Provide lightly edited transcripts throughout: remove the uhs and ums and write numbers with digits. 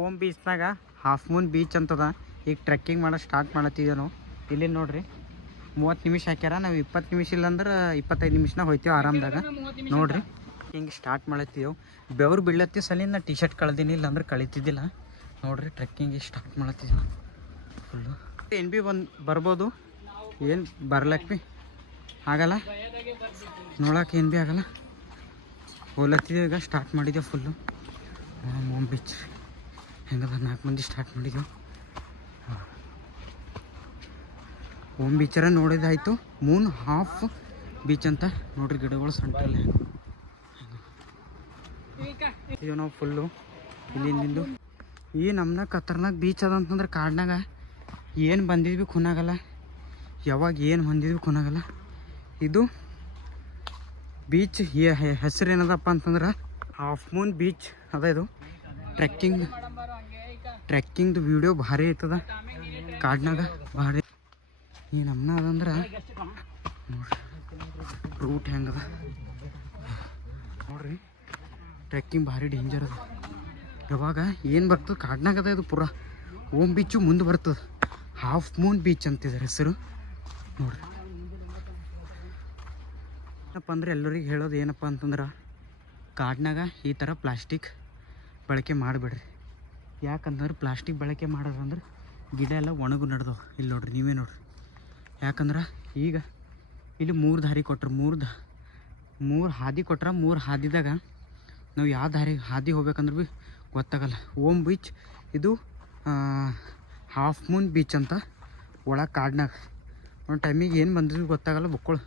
Ohm ಬೀಚ್ನಾಗ half Moon beach ಅಂತದ. ಈಗ trekking ಮಾಡೋದು ಸ್ಟಾರ್ಟ್ ಮಾಡತ್ತಿದ್ದೇವೆ ನಾವು. ಇಲ್ಲಿ ನೋಡ್ರಿ 30 ನಿಮಿಷ ಹಾಕ್ಯಾರ. ನಾವು 20 ನಿಮಿಷ ಇಲ್ಲಾಂದ್ರೆ 25 ನಿಮಿಷನಾಗ ಹೋಯ್ತೀವಿ ಆರಾಮ್ದಾಗ. ನೋಡ್ರಿ ಹಿಂಗೆ ಸ್ಟಾರ್ಟ್ ಮಾಡತ್ತೀವಿ. ಬೆವ್ರು ಬೀಳತ್ತಿ ಸಲಿಂದ ಟಿ ಶರ್ಟ್ ಕಳ್ದೀನಿ, ಇಲ್ಲಾಂದ್ರೆ ಕಳಿತಿದ್ದಿಲ್ಲ. ನೋಡ್ರಿ ಟ್ರೆಕ್ಕಿಂಗ್ ಸ್ಟಾರ್ಟ್ ಮಾಡತ್ತಿದ್ದೀವಿ ಫುಲ್ಲು. ಏನು ಭೀ ಬರ್ಬೋದು, ಏನು ಬರ್ಲಕ್ಕೆ ಭೀ ಆಗಲ್ಲ, ನೋಡಕ್ಕೆ ಏನು ಭೀ ಆಗಲ್ಲ. ಹೋಲತ್ತಿದ್ದೀವಿ ಈಗ, ಸ್ಟಾರ್ಟ್ ಮಾಡಿದ್ದೇವೆ ಫುಲ್ಲು. ಓಮ್ ಬೀಚ್ ಹೆಂಗದ 4 ಮಂದಿ ಸ್ಟಾರ್ಟ್ ಮಾಡಿದ್ದೆವು. ಓಮ್ ಬೀಚರ ನೋಡಿದಾಯ್ತು. ಮೂನ್ ಹಾಫ್ ಬೀಚ್ ಅಂತ ನೋಡ್ರಿ, ಗಿಡಗಳು ಸಣ್ಣ ಈಗ ನಾವು ಫುಲ್ಲು ಇಲ್ಲಿಂದಿಂದು. ಈ ನಮ್ಮನ್ನ ಖತರ್ನಾಕ್ ಬೀಚ್ ಅದ ಅಂತಂದ್ರೆ ಕಾಡ್ನಾಗ ಏನು ಬಂದಿದ್ವಿ ಖುನಾಗಲ್ಲ, ಯಾವಾಗ ಏನು ಬಂದಿದ್ವಿ ಖುನಾಗಲ್ಲ. ಇದು ಬೀಚ್ ಹೆಸರು ಏನದಪ್ಪ ಅಂತಂದ್ರೆ ಹಾಫ್ ಮೂನ್ ಬೀಚ್ ಅದ. ಇದು ಟ್ರೆಕ್ಕಿಂಗ್ದು ವಿಡಿಯೋ ಭಾರಿ ಐತದ ಕಾಡ್ನಾಗ, ಭಾರಿ. ಈ ನಮ್ಮನ್ನ ಅದಂದ್ರೆ ನೋಡ್ರಿ ರೂಟ್ ಹೆಂಗದ ನೋಡ್ರಿ. ಟ್ರೆಕ್ಕಿಂಗ್ ಭಾರಿ ಡೇಂಜರ್ ಅದ. ಯಾವಾಗ ಏನು ಬರ್ತದೆ ಕಾಡ್ನಾಗ ಅದ ಇದು ಪೂರಾ. ಓಮ್ ಬೀಚು ಮುಂದೆ ಬರ್ತದೆ. ಹಾಫ್ ಮೂನ್ ಬೀಚ್ ಅಂತಿದ್ದಾರೆ ಹೆಸರು ನೋಡ್ರಿ. ಏನಪ್ಪ ಅಂದ್ರೆ ಎಲ್ಲರಿಗೆ ಹೇಳೋದು ಏನಪ್ಪ ಅಂತಂದ್ರೆ ಕಾಡ್ನಾಗ ಈ ಥರ ಪ್ಲಾಸ್ಟಿಕ್ ಬಳಕೆ ಮಾಡಿಬಿಡ್ರಿ. ಯಾಕಂದ್ರೆ ಪ್ಲಾಸ್ಟಿಕ್ ಬಳಕೆ ಮಾಡೋದಂದ್ರೆ ಗಿಡ ಎಲ್ಲ ಒಣಗು ನಡೆದವು. ಇಲ್ಲಿ ನೋಡ್ರಿ, ನೀವೇ ನೋಡ್ರಿ. ಯಾಕಂದ್ರೆ ಈಗ ಇಲ್ಲಿ 3 ದಾರಿ ಕೊಟ್ರು, 3 ಹಾದಿ ಕೊಟ್ರೆ 3 ಹಾದಿದಾಗ ನಾವು ಯಾವ ಹಾದಿ ಹೋಗ್ಬೇಕಂದ್ರೆ ಭೀ ಗೊತ್ತಾಗಲ್ಲ. ಓಮ್ ಬೀಚ್ ಇದು ಹಾಫ್ ಮೂನ್ ಬೀಚ್ ಅಂತ ಒಳಗೆ ಕಾಡ್ನಾಗ. ಒಂದು ಟೈಮಿಗೆ ಏನು ಬಂದಿದ್ದು ಗೊತ್ತಾಗಲ್ಲ. ಬುಕ್ಕಳು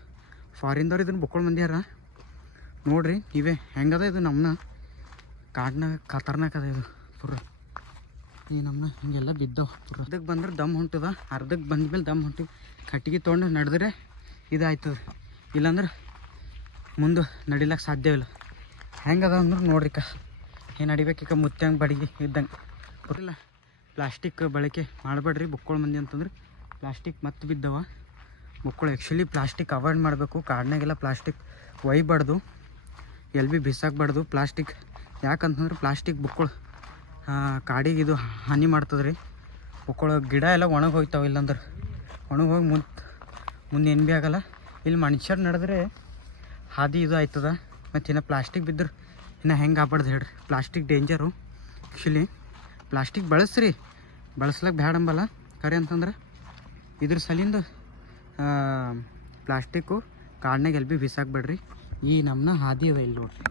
ಫಾರಿನ್ದವ್ರು ಇದನ್ನು ಬುಕ್ಕಳು ಮಂದಿಯಾರ ನೋಡ್ರಿ ನೀವೇ ಹೆಂಗದ. ಇದು ನಮ್ಮನ್ನ ಕಾಡ್ನಾಗ ಖತರ್ನಾಕ್ ಅದ ಇದು ಪುರ. ಈ ನಮ್ಮನ್ನ ಹಿಂಗೆಲ್ಲ ಬಿದ್ದವು ಪುರ. ಅರ್ಧಕ್ಕೆ ಬಂದ್ರೆ ದಮ್ ಹೊಂಟದ, ಅರ್ಧಕ್ಕೆ ಬಂದ್ಮೇಲೆ ದಮ್ ಹೊಂಟಿವಿ. ಕಟ್ಟಿಗೆ ತೊಗೊಂಡು ನಡೆದ್ರೆ ಇದಾಯ್ತದೆ, ಇಲ್ಲಾಂದ್ರೆ ಮುಂದೆ ನಡಿಲಕ್ಕೆ ಸಾಧ್ಯವಿಲ್ಲ. ಹೆಂಗದ ಅಂದ್ರೆ ನೋಡ್ರಿ ಏನು ನಡಿಬೇಕೀಗ ಮುತ್ತಂಗೆ ಬಡಿಗೆ ಇದ್ದಂಗೆ ಬರಲ್ಲ. ಪ್ಲಾಸ್ಟಿಕ್ ಬಳಕೆ ಮಾಡಬೇಡ್ರಿ ಬುಕ್ಕಳು ಮಂದಿ ಅಂತಂದ್ರೆ. ಪ್ಲಾಸ್ಟಿಕ್ ಮತ್ತೆ ಬಿದ್ದವ ಬುಕ್ಕಳು. ಆ್ಯಕ್ಚುಲಿ ಪ್ಲಾಸ್ಟಿಕ್ ಅವಾಯ್ಡ್ ಮಾಡಬೇಕು. ಕಾಡ್ನಾಗೆಲ್ಲ ಪ್ಲಾಸ್ಟಿಕ್ ಒಯ್ಬಾರ್ದು, ಎಲ್ಲಿ ಭೀ ಬಿಸಾಕಬಾರ್ದು ಪ್ಲಾಸ್ಟಿಕ್. ಯಾಕಂತಂದ್ರೆ ಪ್ಲಾಸ್ಟಿಕ್ ಬುಕ್ಕಳು ಕಾಡಿಗೆ ಇದು ಹಾನಿ ಮಾಡ್ತದೆ ರೀ. ಬುಕ್ಕಳು ಗಿಡ ಎಲ್ಲ ಒಣಗಿ ಹೋಗ್ತಾವೆ, ಇಲ್ಲಾಂದ್ರೆ ಒಣಗಿ ಹೋಗಿ ಮುಂದೆ ಏನು ಭೀ ಆಗಲ್ಲ. ಇಲ್ಲಿ ಮನುಷ್ಯರು ನಡೆದ್ರೆ ಹಾದಿ ಇದು ಆಯ್ತದ. ಮತ್ತು ಇನ್ನು ಪ್ಲಾಸ್ಟಿಕ್ ಬಿದ್ದರೆ ಇನ್ನು ಹೆಂಗೆ ಆಗ್ಬಾರ್ದು ಹೇಳ್ರಿ. Plastic danger. ಆ್ಯಕ್ಚುಲಿ ಪ್ಲಾಸ್ಟಿಕ್ ಬಳಸ್ರಿ, ಬಳಸ್ಲಕ್ಕೆ ಬ್ಯಾಡಂಬಲ್ಲ ಕರೆ ಅಂತಂದ್ರೆ. ಇದ್ರ ಸಲಿಂದ ಪ್ಲಾಸ್ಟಿಕ್ಕು ಕಾಡ್ನಾಗ ಎಲ್ಲಿ ಭೀ ಬಿಸಾಕಬೇಡ್ರಿ. ಈ ನಮ್ಮನ್ನ ಹಾದಿ ಅದ ಇಲ್ಲಿ ನೋಡ್ರಿ.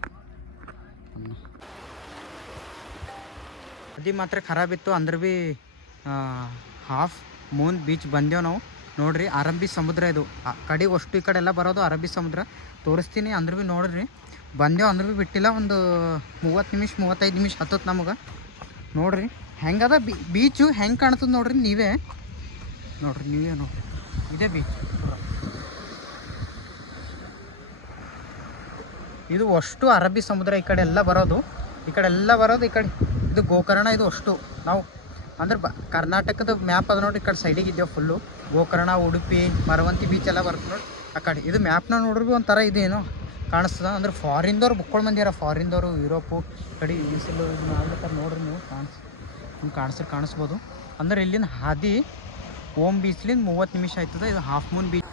ಹಾದಿ ಮಾತ್ರ ಖರಾಬಿತ್ತು ಅಂದ್ರೆ ಭೀ ಹಾಫ್ ಮೂನ್ ಬೀಚ್ ಬಂದೇವು ನಾವು. ನೋಡ್ರಿ ಅರಬ್ಬಿ ಸಮುದ್ರ ಇದು. ಕಡೆಗೆ ಅಷ್ಟು ಈ ಕಡೆ ಎಲ್ಲ ಬರೋದು ಅರಬ್ಬಿ ಸಮುದ್ರ. ತೋರಿಸ್ತೀನಿ ಅಂದ್ರೆ ಭೀ ನೋಡ್ರಿ. ಬಂದೇವು ಅಂದ್ರೆ ಭೀ ಬಿಟ್ಟಿಲ್ಲ. ಒಂದು 30 ನಿಮಿಷ 35 ನಿಮಿಷ ಹತ್ತತ್ತು ನಮಗೆ. ನೋಡ್ರಿ ಹೆಂಗದ ಬೀಚು ಹೆಂಗೆ ಕಾಣ್ತದೆ ನೋಡ್ರಿ ನೀವೇ ನೋಡ್ರಿ. ಇದೇ ಬೀಚ್. ಇದು ಅಷ್ಟು ಅರಬ್ಬಿ ಸಮುದ್ರ. ಈ ಕಡೆ ಎಲ್ಲ ಬರೋದು, ಈ ಕಡೆ ಇದು ಗೋಕರ್ಣ. ಇದು ಅಷ್ಟು ನಾವು ಅಂದ್ರೆ ಕರ್ನಾಟಕದ ಮ್ಯಾಪ್ ಅದ ನೋಡ್ರಿ. ಈ ಕಡೆ ಸೈಡಿಗೆ ಇದ್ದೇವೆ ಫುಲ್ಲು. ಗೋಕರ್ಣ, ಉಡುಪಿ, ಮರವಂತಿ ಬೀಚ್ ಎಲ್ಲ ಬರುತ್ತೆ ನೋಡಿ ಆ ಕಡೆ. ಇದು ಮ್ಯಾಪ್ನ ನೋಡ್ರಿ ಭೀ ಒಂಥರ ಇದೇನೋ ಕಾಣಿಸ್ತದ. ಅಂದ್ರೆ ಫಾರಿನ್ದವ್ರು ಬುಕ್ಕೊಂಡು ಮಂದಿರ, ಫಾರಿನ್ದವರು ಯುರೋಪು ಕಡೆ ಬಿಸಿಲು ಮಾಡ್ಬೇಕಾದ್ರೆ ನೋಡ್ರಿ ನೀವು ಕಾಣಿಸ್ಬೋದು. ಅಂದ್ರೆ ಇಲ್ಲಿಂದ ಹಾದಿ ಓಮ್ ಬೀಚ್ಲಿಂದ 30 ನಿಮಿಷ ಆಯ್ತದ. ಇದು ಹಾಫ್ ಮೂನ್ ಬೀಚ್.